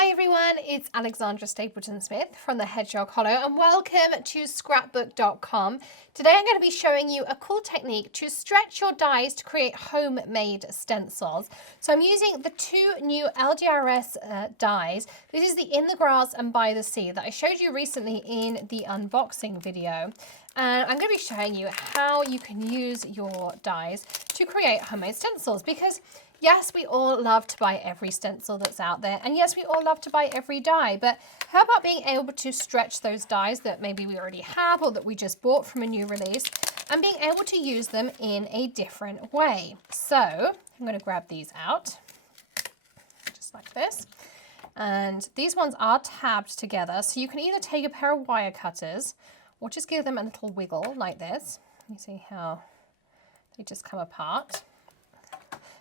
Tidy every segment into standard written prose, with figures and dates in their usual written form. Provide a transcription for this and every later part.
Hi everyone, it's Alexandra Stapleton Smith from the Hedgehog Hollow and welcome to Scrapbook.com. Today I'm going to be showing you a cool technique to stretch your dies to create homemade stencils. So I'm using the two new LDRS dies. This is the In the Grass and By the Sea that I showed you recently in the unboxing video. And I'm going to be showing you how you can use your dies to create homemade stencils because yes, we all love to buy every stencil that's out there. And yes, we all love to buy every die. But how about being able to stretch those dies that maybe we already have or that we just bought from a new release and being able to use them in a different way? So I'm going to grab these out just like this. And these ones are tabbed together. So you can either take a pair of wire cutters or just give them a little wiggle like this. You see how they just come apart.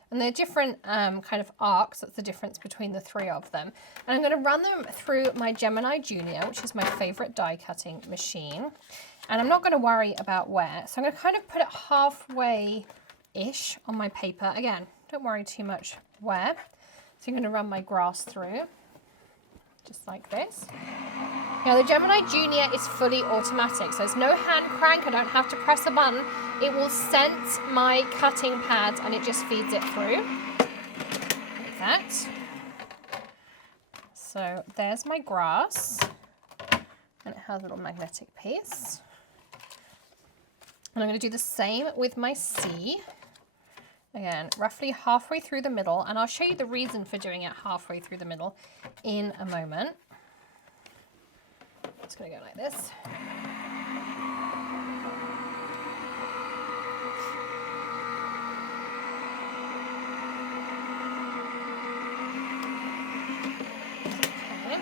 And they're different kind of arcs. That's the difference between the three of them. And I'm going to run them through my Gemini Junior, which is my favorite die cutting machine. And I'm not going to worry about where. So I'm going to kind of put it halfway-ish on my paper. Again, don't worry too much where. So I'm going to run my grass through, just like this. Now the Gemini Junior is fully automatic, so there's no hand crank. I don't have to press a button. It will sense my cutting pads and it just feeds it through, like that. So there's my grass, and it has a little magnetic piece. And I'm going to do the same with my sea. Again, roughly halfway through the middle, and I'll show you the reason for doing it halfway through the middle in a moment. It's going to go like this. Okay.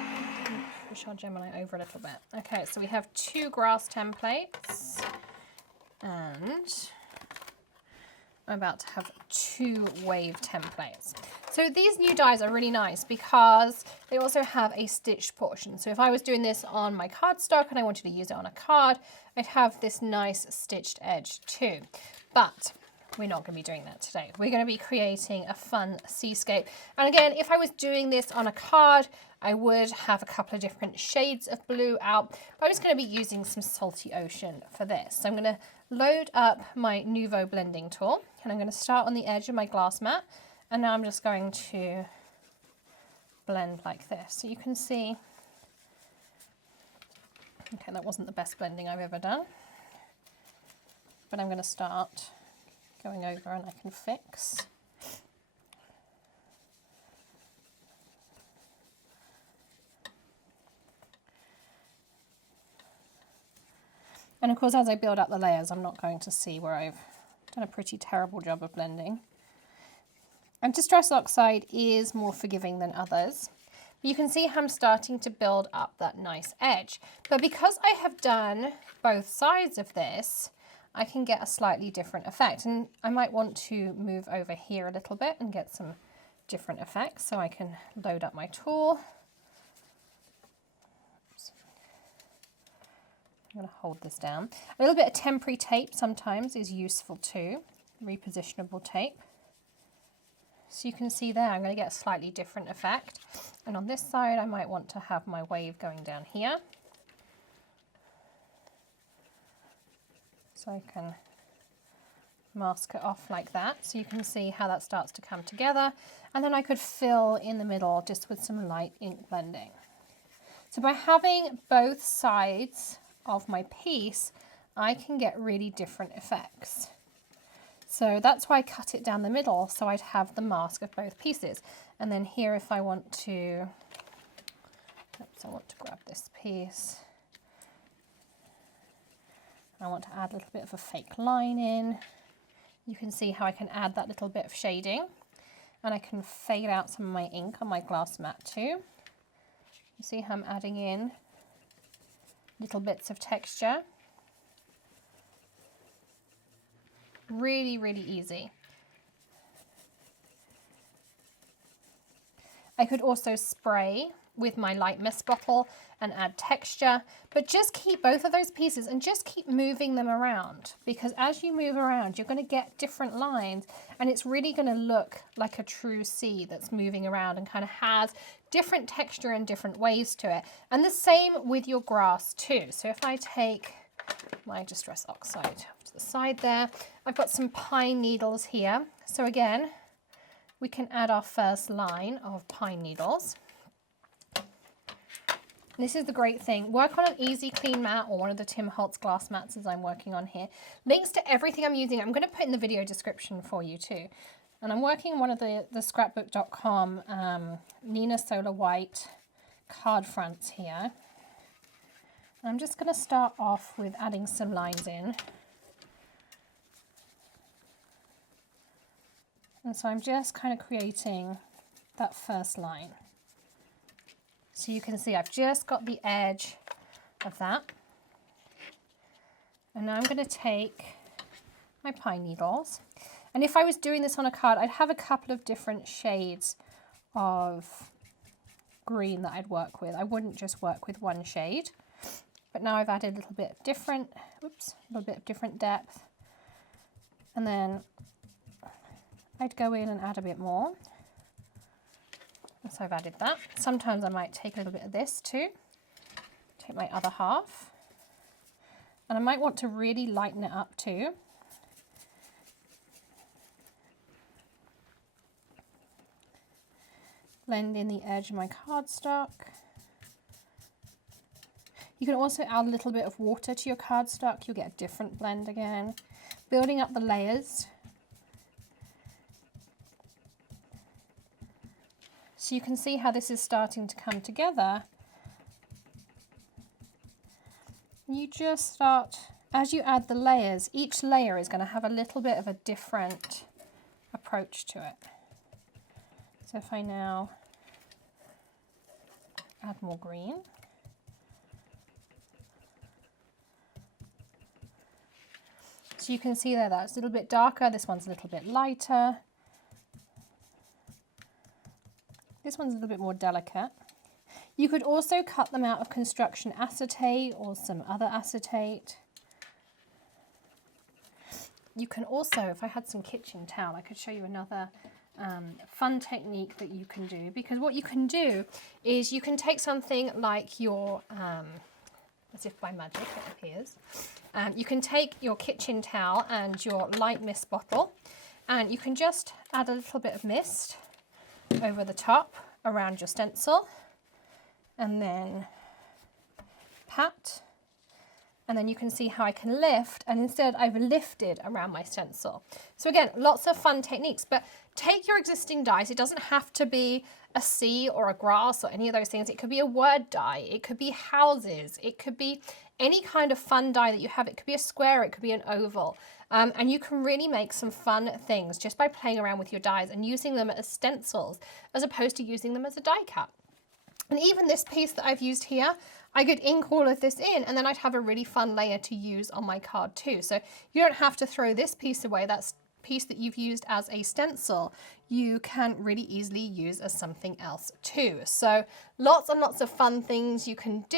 Push our Gemini over a little bit. Okay, so we have two grass templates, and I'm about to have two wave templates. So these new dies are really nice because they also have a stitched portion. So if I was doing this on my cardstock and I wanted to use it on a card, I'd have this nice stitched edge too. But we're not going to be doing that today. We're going to be creating a fun seascape. And again, if I was doing this on a card, I would have a couple of different shades of blue out. But I'm just going to be using some salty ocean for this. So I'm going to load up my Nuvo blending tool, and I'm going to start on the edge of my glass mat. And now I'm just going to blend like this. So you can see, okay, that wasn't the best blending I've ever done. But I'm going to start going over and I can fix. And of course, as I build up the layers, I'm not going to see where I've done a pretty terrible job of blending. And Distress Oxide is more forgiving than others. You can see how I'm starting to build up that nice edge. But because I have done both sides of this, I can get a slightly different effect. And I might want to move over here a little bit and get some different effects. So I can load up my tool. Oops. I'm going to hold this down. A little bit of temporary tape sometimes is useful too, repositionable tape. So you can see there, I'm going to get a slightly different effect. And on this side, I might want to have my wave going down here. So I can mask it off like that. So you can see how that starts to come together. And then I could fill in the middle just with some light ink blending. So by having both sides of my piece, I can get really different effects. So that's why I cut it down the middle, so I'd have the mask of both pieces. And then here, if I want to, oops, I want to grab this piece. I want to add a little bit of a fake line in. You can see how I can add that little bit of shading. And I can fade out some of my ink on my glass mat too. You see how I'm adding in little bits of texture. Really, really easy. I could also spray with my light mist bottle and add texture, but just keep both of those pieces and just keep moving them around, because as you move around, you're going to get different lines and it's really going to look like a true sea that's moving around and kind of has different texture and different waves to it. And the same with your grass too. So if I take my Distress Oxide to the side there, I've got some pine needles here. So again, we can add our first line of pine needles. This is the great thing. Work on an easy clean mat or one of the Tim Holtz glass mats as I'm working on here. Links to everything I'm using, I'm going to put in the video description for you too. And I'm working on one of the Scrapbook.com Neenah Solar White card fronts here. And I'm just going to start off with adding some lines in. And so I'm just kind of creating that first line. So you can see I've just got the edge of that. And now I'm going to take my pine needles. And if I was doing this on a card, I'd have a couple of different shades of green that I'd work with. I wouldn't just work with one shade. But now I've added a little bit of different, a little bit of different depth. And then I'd go in and add a bit more. So I've added that. Sometimes I might take a little bit of this too. Take my other half. And I might want to really lighten it up too. Blend in the edge of my cardstock. You can also add a little bit of water to your cardstock. You'll get a different blend again. Building up the layers. So you can see how this is starting to come together. You just start, as you add the layers, each layer is going to have a little bit of a different approach to it. So if I now add more green. So you can see there that's a little bit darker, this one's a little bit lighter. This one's a little bit more delicate. You could also cut them out of construction acetate or some other acetate. You can also, if I had some kitchen towel, I could show you another fun technique that you can do, because what you can do is you can take something like your, as if by magic it appears, you can take your kitchen towel and your light mist bottle and you can just add a little bit of mist over the top around your stencil and then pat, and then you can see how I can lift, and instead I've lifted around my stencil. So again, lots of fun techniques, but take your existing dies. It doesn't have to be a sea or a grass or any of those things. It could be a word die, it could be houses, it could be any kind of fun die that you have. It could be a square, it could be an oval. And you can really make some fun things just by playing around with your dies and using them as stencils as opposed to using them as a die cut. And even this piece that I've used here, I could ink all of this in and then I'd have a really fun layer to use on my card too. So you don't have to throw this piece away. That's piece that you've used as a stencil, you can really easily use as something else too. So lots and lots of fun things you can do.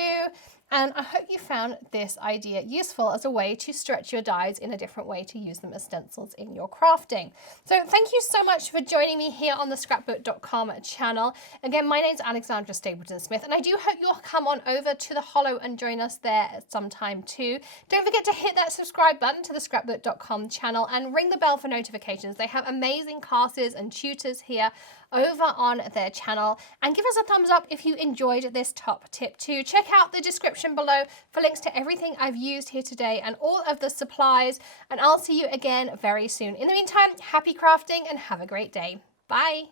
And I hope you found this idea useful as a way to stretch your dies in a different way to use them as stencils in your crafting. So thank you so much for joining me here on the Scrapbook.com channel. Again, my name's Alexandra Stapleton Smith, and I do hope you'll come on over to the Hollow and join us there at some time too. Don't forget to hit that subscribe button to the Scrapbook.com channel and ring the bell for notifications. They have amazing classes and tutors here over on their channel, and give us a thumbs up if you enjoyed this top tip too. Check out the description below for links to everything I've used here today and all of the supplies, and I'll see you again very soon. In the meantime, happy crafting and have a great day. Bye.